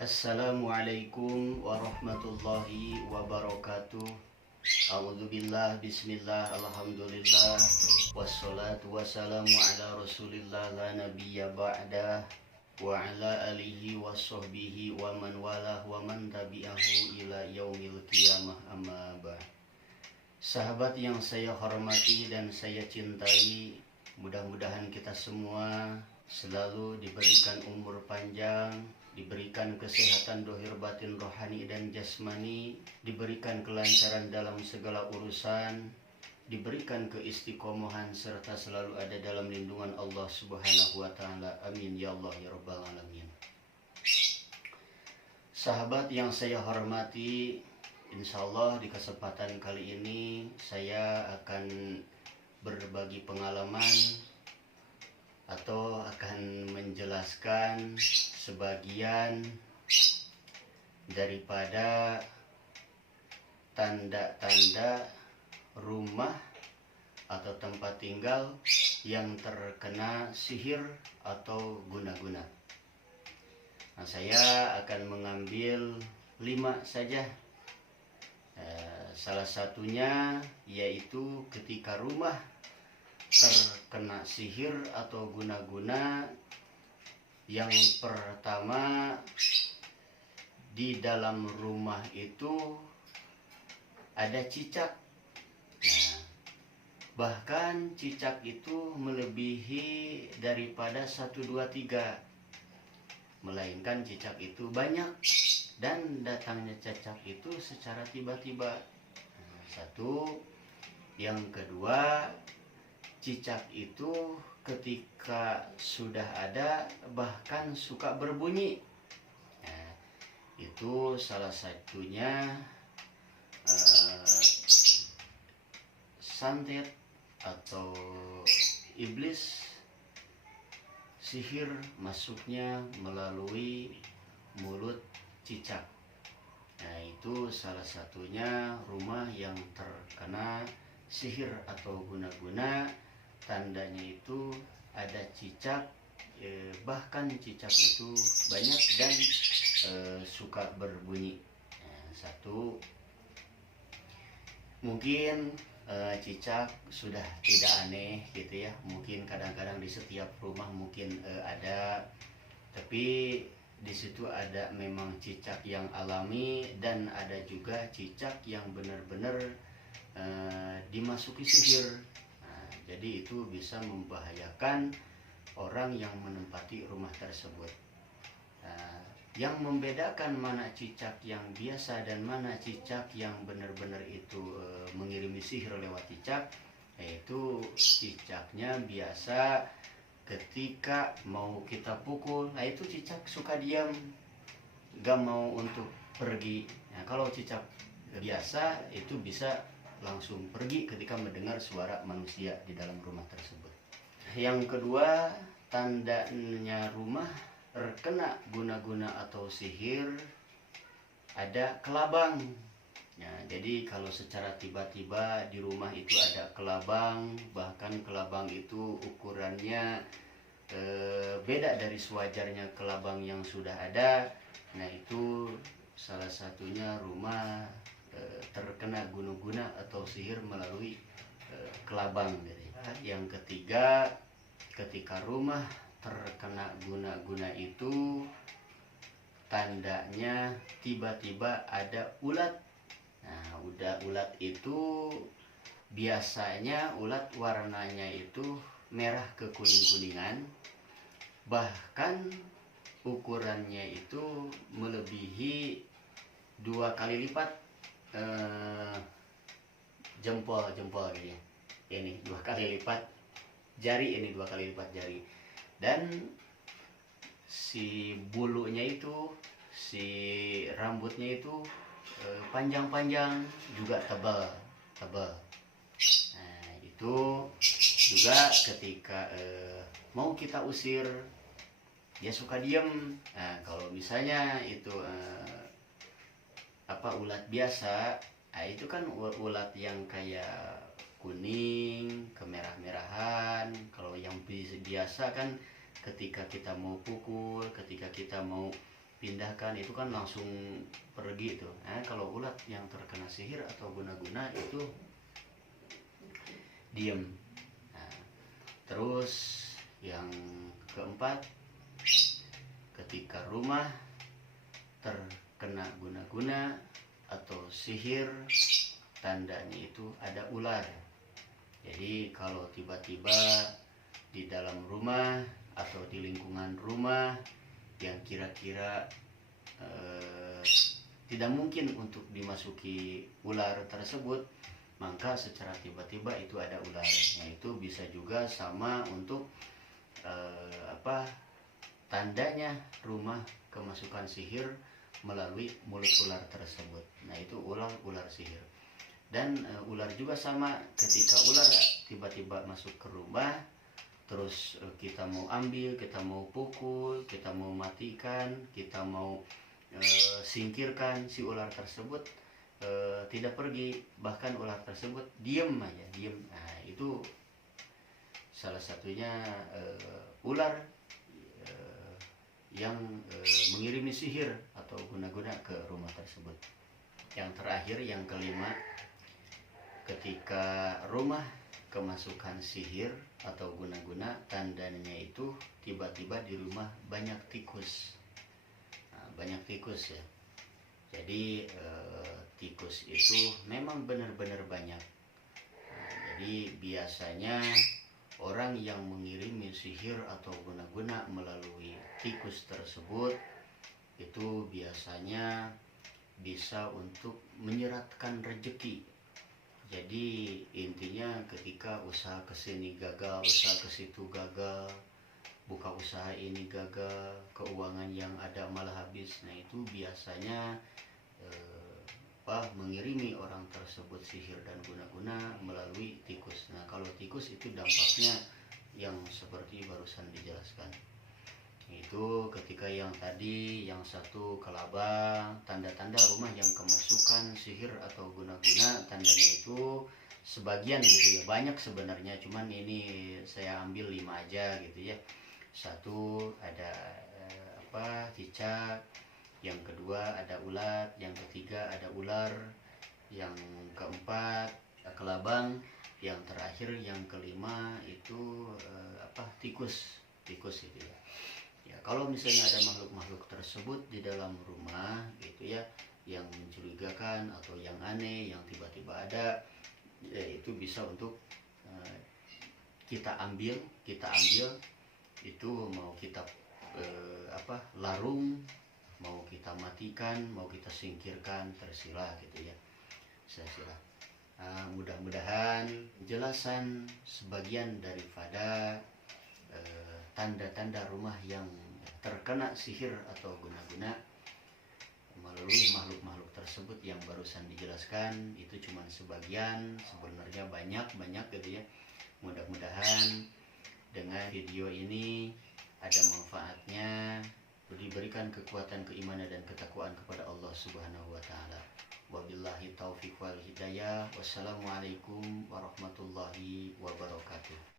Assalamualaikum warahmatullahi wabarakatuh. A'udzubillah, bismillah, alhamdulillah, wassalatu wassalamu ala rasulillah la nabiyya ba'dah, wa ala alihi wa sahbihi wa man walah wa man tabi'ahu ila yaumil qiyamah, amma ba'd. Sahabat yang saya hormati dan saya cintai, mudah-mudahan kita semua selalu diberikan umur panjang, diberikan kesehatan dohir batin rohani dan jasmani, diberikan kelancaran dalam segala urusan, diberikan keistiqomahan serta selalu ada dalam lindungan Allah Subhanahu wa taala. Amin ya Allah ya rabbal alamin. Sahabat yang saya hormati, insyaallah di kesempatan kali ini saya akan berbagi pengalaman atau akan menjelaskan sebagian daripada tanda-tanda rumah atau tempat tinggal yang terkena sihir atau guna-guna. Nah, saya akan mengambil 5 saja. Salah satunya yaitu ketika rumah terkena sihir atau guna-guna. Yang pertama, di dalam rumah itu ada cicak. Nah, bahkan cicak itu melebihi daripada 1, 2, 3. Melainkan cicak itu banyak dan datangnya cicak itu secara tiba-tiba. Satu. Yang kedua, cicak itu ketika sudah ada bahkan suka berbunyi. Nah, itu salah satunya santet atau iblis. Sihir masuknya melalui mulut cicak. Nah, itu salah satunya rumah yang terkena sihir atau guna-guna. Tandanya itu ada cicak, bahkan cicak itu banyak dan suka berbunyi. Satu, mungkin cicak sudah tidak aneh gitu ya. Mungkin kadang-kadang di setiap rumah mungkin ada, tapi di situ ada memang cicak yang alami dan ada juga cicak yang benar-benar dimasuki sihir. Jadi itu bisa membahayakan orang yang menempati rumah tersebut. Yang membedakan mana cicak yang biasa dan mana cicak yang benar-benar itu mengirimi sihir lewat cicak, yaitu cicaknya biasa ketika mau kita pukul, nah itu cicak suka diam, gak mau untuk pergi. Nah, kalau cicak biasa itu bisa langsung pergi ketika mendengar suara manusia di dalam rumah tersebut. Yang kedua, tandanya rumah terkena guna-guna atau sihir, ada kelabang. Nah, jadi kalau secara tiba-tiba di rumah itu ada kelabang, bahkan kelabang itu ukurannya beda dari sewajarnya kelabang yang sudah ada. Nah, itu salah satunya rumah terkena guna-guna atau sihir melalui kelabang. Yang ketiga, ketika rumah terkena guna-guna itu tandanya tiba-tiba ada ulat. Nah, ulat itu biasanya ulat warnanya itu merah ke kuning-kuningan, bahkan ukurannya itu melebihi 2 kali lipat jempol gitu ya. Ini 2 kali lipat jari, ini 2 kali lipat jari. Dan si bulunya itu, si rambutnya itu panjang-panjang, juga tebal. Nah, itu juga ketika mau kita usir, dia suka diem. Nah, kalau misalnya itu ulat biasa, nah itu kan ulat yang kayak kuning, kemerah-merahan. Kalau yang biasa kan ketika kita mau pukul, ketika kita mau pindahkan, itu kan langsung pergi tuh. Kalau ulat yang terkena sihir atau guna-guna itu diem. Nah, terus yang keempat, ketika rumah terkena guna-guna atau sihir, tandanya itu ada ular. Jadi kalau tiba-tiba di dalam rumah atau di lingkungan rumah yang kira-kira tidak mungkin untuk dimasuki ular tersebut, maka secara tiba-tiba itu ada ular. Nah, itu bisa juga sama untuk tandanya rumah kemasukan sihir melalui mulut ular tersebut. Nah, itu ular sihir. Dan ular juga sama, ketika ular tiba-tiba masuk ke rumah, terus kita mau ambil, kita mau pukul, kita mau matikan, kita mau singkirkan si ular tersebut, tidak pergi, bahkan ular tersebut diem aja, diem. Nah, itu salah satunya ular yang mengirimi sihir atau guna-guna ke rumah tersebut. Yang terakhir, yang kelima, ketika rumah kemasukan sihir atau guna-guna, tandanya itu tiba-tiba di rumah banyak tikus. Nah, banyak tikus ya. Jadi tikus itu memang benar-benar banyak. Nah, jadi biasanya orang yang mengirimi sihir atau guna-guna melalui tikus tersebut itu biasanya bisa untuk menyeratkan rezeki. Jadi intinya ketika usaha kesini gagal, usaha kesitu gagal, buka usaha ini gagal, keuangan yang ada malah habis. Nah, itu biasanya mengirimi orang tersebut sihir dan guna-guna melalui tikus. Nah, kalau tikus itu dampaknya yang seperti barusan dijelaskan. Itu ketika yang tadi, yang satu kelabang, tanda-tanda rumah yang kemasukan sihir atau guna-guna, tandanya itu sebagian gitu ya, banyak sebenarnya, cuman ini saya ambil 5 aja gitu ya. Satu ada cicak, yang kedua ada ulat, yang ketiga ada ular, yang keempat kelabang, yang terakhir yang kelima itu tikus itu ya. Ya, kalau misalnya ada makhluk-makhluk tersebut di dalam rumah gitu ya, yang mencurigakan atau yang aneh, yang tiba-tiba ada, ya, itu bisa untuk kita ambil itu, mau kita larung, mau kita matikan, mau kita singkirkan, terserah gitu ya, terserah. Mudah-mudahan penjelasan sebagian daripada tanda-tanda rumah yang terkena sihir atau guna-guna melalui makhluk-makhluk tersebut yang barusan dijelaskan itu cuma sebagian, sebenarnya banyak gitu ya. Mudah-mudahan dengan video ini ada manfaatnya, diberikan kekuatan keimanan dan ketakwaan kepada Allah Subhanahu wa taala. Wabillahi taufiq wal hidayah. Wassalamualaikum warahmatullahi wabarakatuh.